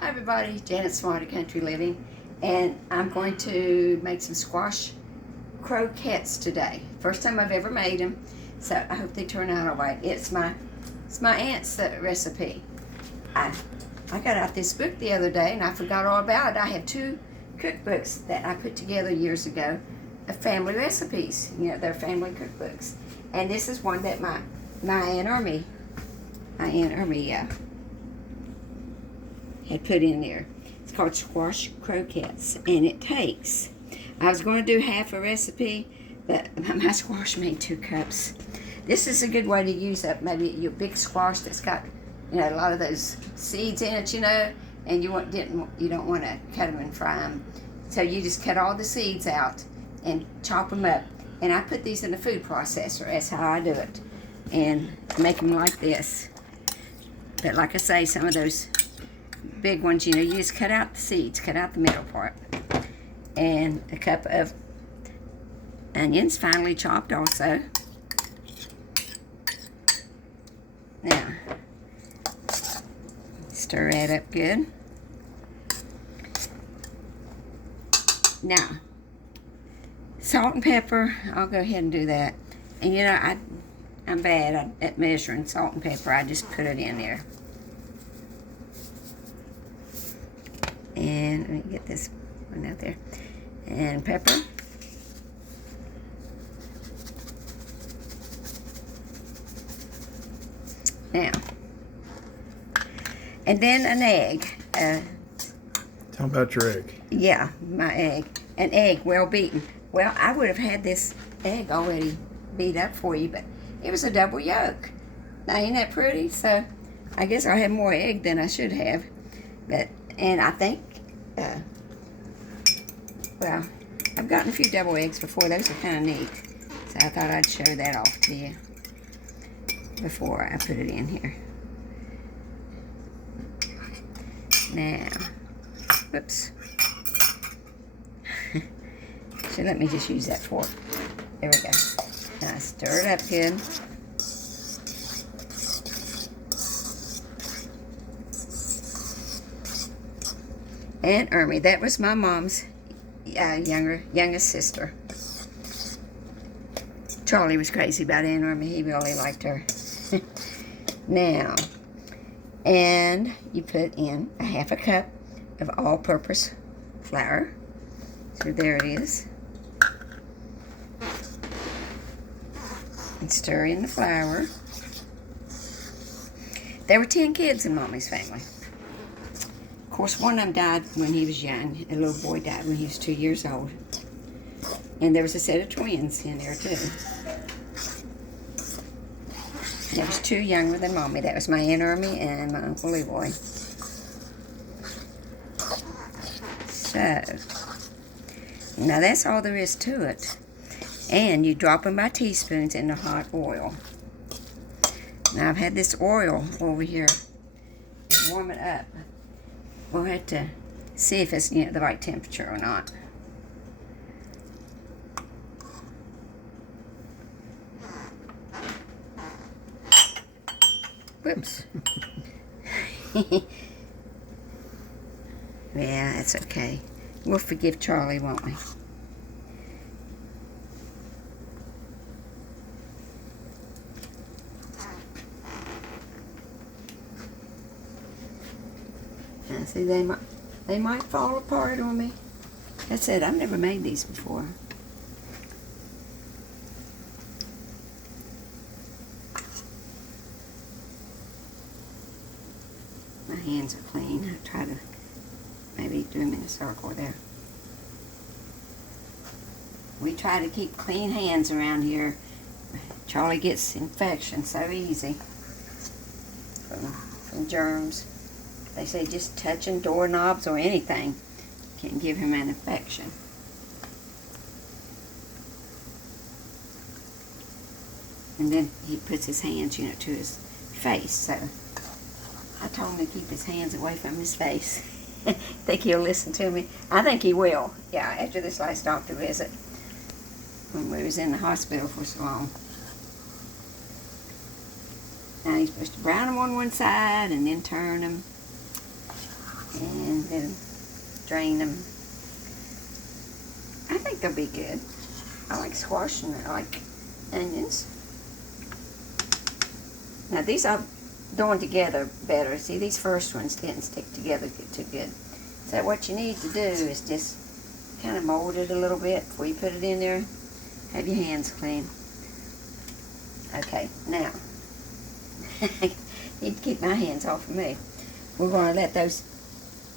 Hi everybody, Janet Smarty Country Living, and I'm going to make some squash croquettes today. First time I've ever made them, so I hope they turn out all right. It's my aunt's recipe. I got out this book the other day and I forgot all about it. I have two cookbooks that I put together years ago of family recipes. You know, they're family cookbooks, and this is one that my Aunt Irma had put in there. It's called squash croquettes, and it takes, I was going to do half a recipe, but my squash made 2 cups. This is a good way to use up maybe your big squash that's got, you know, a lot of those seeds in it, you know, and you don't want to cut them and fry them. So you just cut all the seeds out and chop them up. And I put these in a food processor. That's how I do it, and make them like this. But like I say, some of those big ones, you know, you just cut out the seeds, cut out the middle part. And a cup of onions, finely chopped also. Now, stir that up good. Now, salt and pepper, I'll go ahead and do that. And you know, I'm bad at measuring salt and pepper. I just put it in there. And let me get this one out there. And pepper. Now. And then an egg. Tell about your egg. Yeah, my egg. An egg well beaten. Well, I would have had this egg already beat up for you, but it was a double yolk. Now, ain't that pretty? So, I guess I had more egg than I should have. And I think, well, I've gotten a few double eggs before. Those are kind of neat. So I thought I'd show that off to you before I put it in here. Now, whoops. So let me just use that fork. There we go. Now stir it up good. And Irma, that was my mom's youngest sister. Charley was crazy about Aunt Irma. He really liked her. Now, and you put in a half a cup of all-purpose flour. So there it is. And stir in the flour. There were 10 kids in Mommy's family. Of course, one of them died when he was young. A little boy died when he was 2 years old. And there was a set of twins in there, too. There was 2 younger than Mommy. That was my Aunt Irma and my Uncle Leroy. So, now that's all there is to it. And you drop them by teaspoons in the hot oil. Now I've had this oil over here warm it up. We'll have to see if it's, you know, the right temperature or not. Whoops. Yeah, that's okay. We'll forgive Charley, won't we? Now, see, they might fall apart on me. That's it. I've never made these before. My hands are clean. I try to maybe do them in a circle there. We try to keep clean hands around here. Charley gets infection so easy from germs. They say just touching doorknobs or anything can give him an infection. And then he puts his hands, you know, to his face. So I told him to keep his hands away from his face. Think he'll listen to me? I think he will. Yeah, after this last doctor visit, when we was in the hospital for so long. Now you're supposed to brown them on one side and then turn them. and then drain them. I think they'll be good. I like squash and I like onions. Now these are going together better. See, these first ones didn't stick together too good. So what you need to do is just kind of mold it a little bit before you put it in there. Have your hands clean. Okay, now, I need to keep my hands off of me. We're going to let those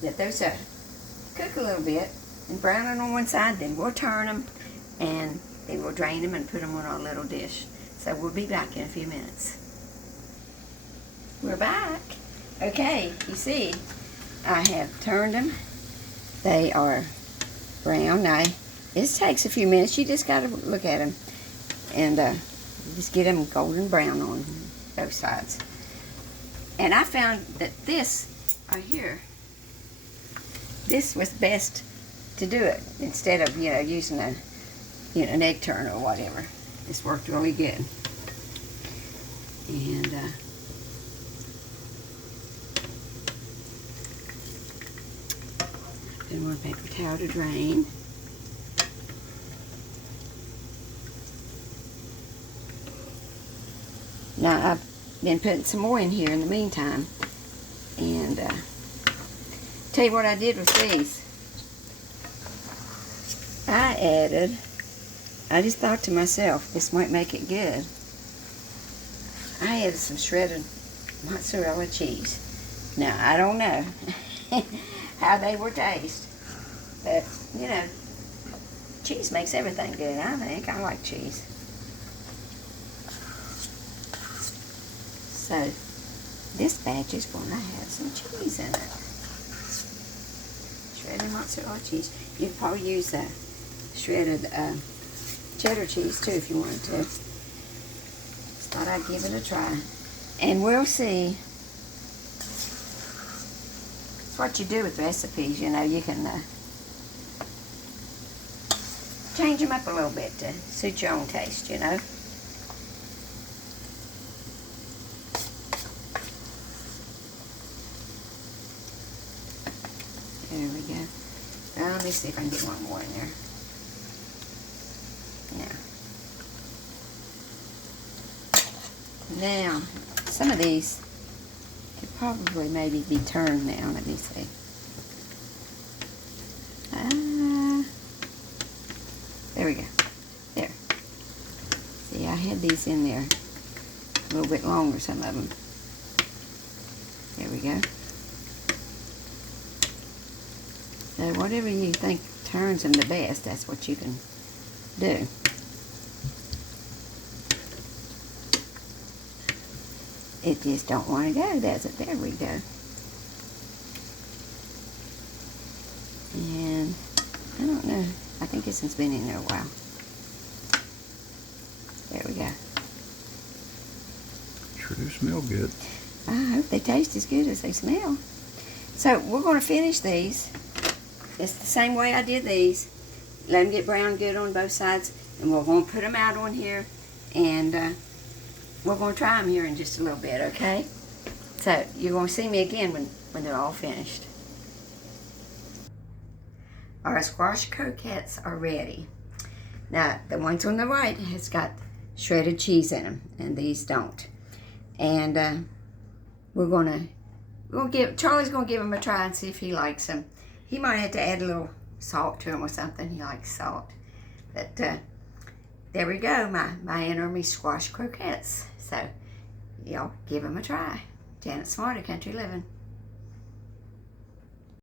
cook a little bit and brown it on one side. Then we'll turn them and then we'll drain them and put them on our little dish. So we'll be back in a few minutes. We're back. Okay, you see, I have turned them. They are brown. Now, this takes a few minutes. You just got to look at them and just get them golden brown on both sides. And I found that this right here, this was best to do it instead of, using an egg turner or whatever. This worked really good. And then one paper towel to drain. Now I've been putting some more in here in the meantime. And tell you what I did with these. I just thought to myself, this might make it good. I added some shredded mozzarella cheese. Now, I don't know how they will taste, but, cheese makes everything good, I think. I like cheese. So, this batch is going to have some cheese in it. Shredded mozzarella cheese. You'd probably use that shredded cheddar cheese, too, if you wanted to. Just thought I'd give it a try. And we'll see. It's what you do with recipes, you can change them up a little bit to suit your own taste, There we go. Now, let me see if I can get one more in there. Now, some of these could probably maybe be turned now. Let me see. There we go. There. See, I had these in there a little bit longer, some of them. There we go. So whatever you think turns them the best, that's what you can do. It just don't want to go, does it? There we go. And I don't know. I think this one's been in there a while. There we go. Sure do smell good. I hope they taste as good as they smell. So we're going to finish these. It's the same way I did these. Let them get brown good on both sides. And we're going to put them out on here. And we're going to try them here in just a little bit, okay? So you're going to see me again when they're all finished. Our squash croquettes are ready. Now, the ones on the right has got shredded cheese in them, and these don't. And Charlie's going to give them a try and see if he likes them. He might have to add a little salt to them or something. He likes salt. But there we go, my Aunt Irma squash croquettes. So, y'all give them a try. Janet Smarter, Country Living.